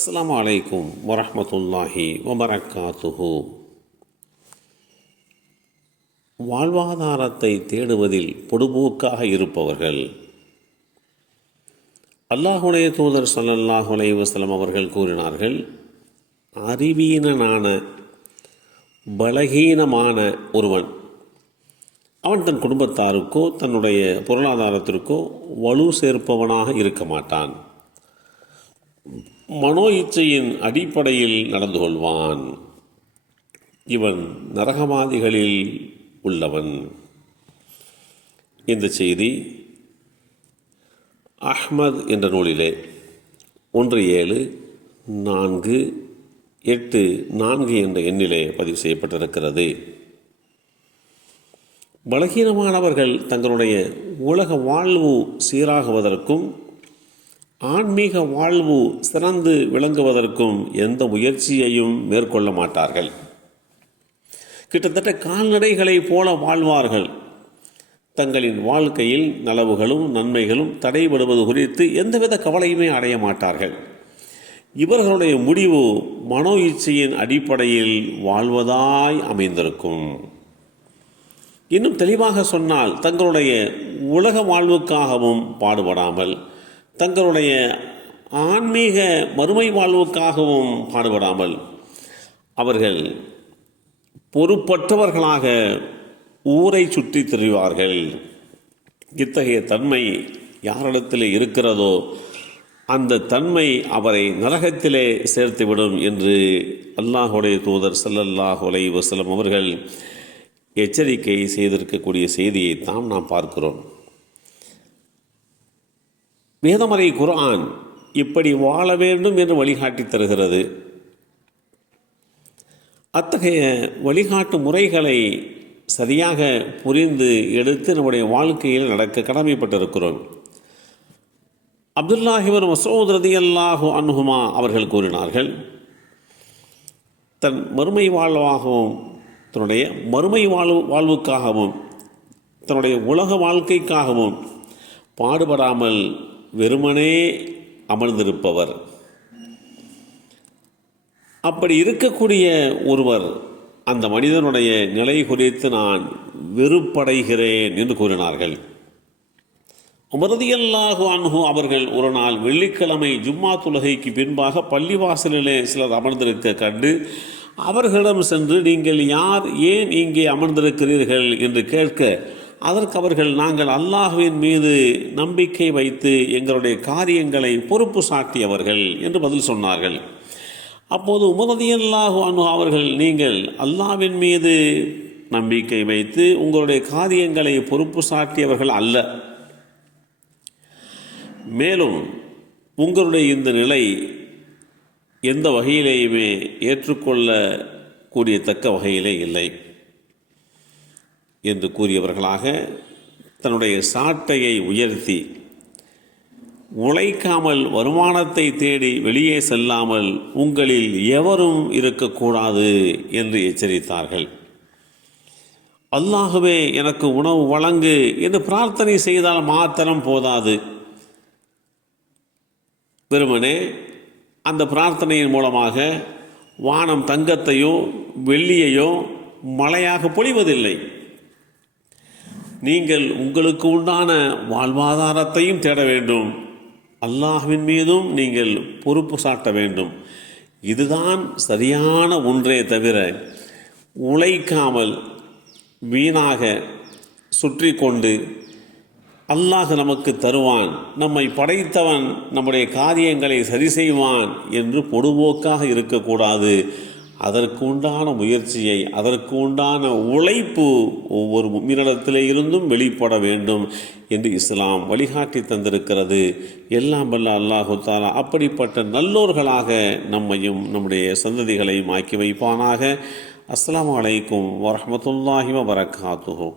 அஸ்ஸலாமு அலைக்கும் வரஹ்மத்துல்லாஹி வபரகாத்துஹு. வாழ்வாதாரத்தை தேடுவதில் பொடுபோக்காக இருப்பவர்கள். அல்லாஹுடைய தூதர் ஸல்லல்லாஹு அலைஹி வஸல்லம் அவர்கள் கூறினார்கள், அறிவீனனான பலகீனமான ஒருவன் அவன் தன் குடும்பத்தாருக்கோ தன்னுடைய பொருளாதாரத்திற்கோ வலு சேர்ப்பவனாக இருக்க மாட்டான். மனோ இச்சையின் அடிப்படையில் நடந்து கொள்வான். இவன் நரகவாதிகளில் உள்ளவன். இந்த செய்தி அஹ்மத் என்ற நூலிலே 1748 என்ற எண்ணிலே பதிவு செய்யப்பட்டிருக்கிறது. பலகீனமானவர்கள் தங்களுடைய உலக வாழ்வு சீராகுவதற்கும் ஆன்மீக வாழ்வு சிறந்து விளங்குவதற்கும் எந்த முயற்சியையும் மேற்கொள்ள மாட்டார்கள். கிட்டத்தட்ட கால்நடைகளைப் போல வாழ்வார்கள். தங்களின் வாழ்க்கையில் நலவுகளும் நன்மைகளும் தடைபடுவது குறித்து எந்தவித கவலையுமே அடைய மாட்டார்கள். இவர்களுடைய முடிவு மனோ இச்சையின் அடிப்படையில் வாழ்வதாய் அமைந்திருக்கும். இன்னும் தெளிவாக சொன்னால், தங்களுடைய உலக வாழ்வுக்காகவும் பாடுபடாமல் தங்களுடைய ஆன்மீக மறுமை வாழ்வுக்காகவும் பாடுபடாமல் அவர்கள் பொறுப்பற்றவர்களாக ஊரை சுற்றி திரிவார்கள். இத்தகைய தன்மை யாரிடத்திலே இருக்கிறதோ அந்த தன்மை அவரை நரகத்திலே சேர்த்துவிடும் என்று அல்லாஹுடைய தூதர் ஸல்லல்லாஹு அலைஹி வஸல்லம் அவர்கள் எச்சரிக்கை செய்திருக்கக்கூடிய செய்தியை நாம் பார்க்கிறோம். வேதமறை குர்ஆன் இப்படி வாழ வேண்டும் என்று வழிகாட்டி தருகிறது. அத்தகைய வழிகாட்டு முறைகளை சரியாக புரிந்து எடுத்து நம்முடைய வாழ்க்கையில் நடக்க கடமைப்பட்டிருக்கிறோம். அப்துல்லாஹ் இப்னு மஸ்ஊத் ரலியல்லாஹு அன்ஹுமா அவர்கள் கூறினார்கள், தன் மறுமை வாழ்வாகவும் தன்னுடைய மறுமை வாழ்வுக்காகவும் தன்னுடைய உலக வாழ்க்கைக்காகவும் பாடுபடாமல் வெறுமனே அமர்ந்திருப்பவர், அப்படி இருக்கக்கூடிய ஒருவர், அந்த மனிதனுடைய நிலை குறித்து நான் வெறுப்படைகிறேன் என்று கூறினார்கள். உமர் ரலியல்லாஹு அன்ஹு அவர்கள் ஒரு நாள் வெள்ளிக்கிழமை ஜும்மா தொழுகைக்கு பின்பாக பள்ளிவாசலிலே சிலர் அமர்ந்திருக்க கண்டு அவர்களிடம் சென்று, நீங்கள் யார், ஏன் இங்கே அமர்ந்திருக்கிறீர்கள் என்று கேட்க, அதற்கு அவர்கள், நாங்கள் அல்லாஹ்வின் மீது நம்பிக்கை வைத்து எங்களுடைய காரியங்களை பொறுப்பு சாட்டியவர்கள் என்று பதில் சொன்னார்கள். அப்போது உமர் ரலியல்லாஹு அன்ஹு அவர்கள், நீங்கள் அல்லாஹ்வின் மீது நம்பிக்கை வைத்து உங்களுடைய காரியங்களை பொறுப்பு சாட்டியவர்கள் அல்ல. மேலும் உங்களுடைய இந்த நிலை எந்த வகையிலேயுமே ஏற்றுக்கொள்ளக்கூடிய தக்க வகையிலே இல்லை என்று கூறியவர்களாக தன்னுடைய சாட்டையை உயர்த்தி, உழைக்காமல் வருமானத்தை தேடி வெளியே செல்லாமல் உங்களில் எவரும் இருக்கக்கூடாது என்று எச்சரித்தார்கள். அல்லாஹுவே எனக்கு உணவு வழங்கு என்று பிரார்த்தனை செய்தால் மாத்திரம் போதாது. வெறுமனே அந்த பிரார்த்தனையின் மூலமாக வானம் தங்கத்தையோ வெள்ளியையோ மழையாக பொழிவதில்லை. நீங்கள் உங்களுக்கு உண்டான வாழ்வாதாரத்தையும் தேட வேண்டும், அல்லாஹ்வின் மீதும் நீங்கள் பொறுப்பு சாட்ட வேண்டும். இதுதான் சரியான ஒன்றே தவிர உழைக்காமல் வீணாக சுற்றி கொண்டு அல்லாஹ் நமக்கு தருவான், நம்மை படைத்தவன் நம்முடைய காரியங்களை சரி செய்வான் என்று பொடுபோக்காக இருக்கக்கூடாது. அதற்கு உண்டான முயற்சியை, அதற்கு உண்டான உழைப்பு ஒவ்வொரு முஃமினிடத்திலே இருந்தும் வெளிப்பட வேண்டும் என்று இஸ்லாம் வழிகாட்டி தந்திருக்கிறது. எல்லாம் வல்ல அல்லாஹு தஆலா அப்படிப்பட்ட நல்லோர்களாக நம்மையும் நம்முடைய சந்ததிகளையும் ஆக்கி வைப்பானாக. அஸ்ஸலாமு அலைக்கும் வரஹ்மத்துல்லாஹி வபரகாத்துஹு.